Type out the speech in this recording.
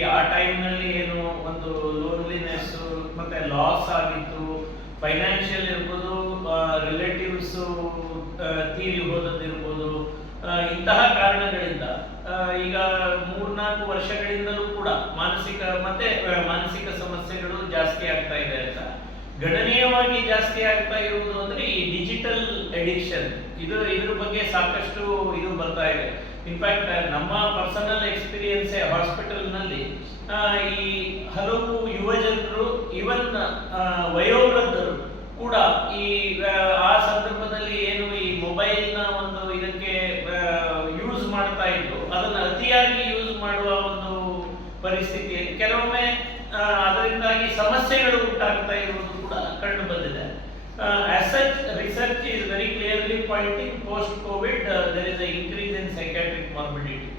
Especially ಆ ಟೈಮ್ನಲ್ಲಿ ಏನು ಒಂದು ಲೋನ್ಲಿನೆಸ್ ಮತ್ತೆ ಲಾಸ್ ಆಗಿತ್ತು, ಫೈನಾನ್ಷಿಯಲ್ ಇರ್ಬೋದು, ರಿಲೇಟಿವ್ಸ್ ತೀರಿ ಹೋದದಿರ್ಬೋದು, ಇಂತಹ ಕಾರಣಗಳಿಂದ ಈಗ 3-4 ವರ್ಷಗಳಿಂದಲೂ ಕೂಡ ಮಾನಸಿಕ ಸಮಸ್ಯೆಗಳು ಜಾಸ್ತಿ ಆಗ್ತಾ ಇದೆ ಅಂತ. ಗಣನೀಯವಾಗಿ ಜಾಸ್ತಿ ಆಗ್ತಾ ಇರುವುದು ಅಂದ್ರೆ ಈ ಡಿಜಿಟಲ್ ಅಡಿಕ್ಷನ್. ಇದ್ರ ಬಗ್ಗೆ ಸಾಕಷ್ಟು ಇದು ಬರ್ತಾ ಇದೆ. ಇನ್ಫ್ಯಾಕ್ಟ್ ನಮ್ಮ ಪರ್ಸನಲ್ ಎಕ್ಸ್ಪೀರಿಯನ್ಸ್ ಹಾಸ್ಪಿಟಲ್ ನಲ್ಲಿ ಈ ಹಲವು ಯುವ ಜನರು, ಇವನ್ ವಯೋವೃದ್ಧರು ಕೂಡ ಈ ಆ ಸಂದರ್ಭದಲ್ಲಿ ಏನು ಈ ಮೊಬೈಲ್ ನ ಒಂದು ಇದಕ್ಕೆ ಯೂಸ್ ಮಾಡ್ತಾ ಇದ್ರು, ಅದನ್ನ ಅತಿಯಾಗಿ ಯೂಸ್ ಮಾಡುವ ಒಂದು ಪರಿಸ್ಥಿತಿಯಲ್ಲಿ ಕೆಲವೊಮ್ಮೆ ಅದರಿಂದಾಗಿ ಸಮಸ್ಯೆಗಳು ಉಂಟಾಗ್ತಾ ಇರುವುದು ಕೂಡ ಕಂಡು ಬಂದಿದೆ. As such, research is very clearly pointing post-COVID there is an increase in psychiatric morbidity.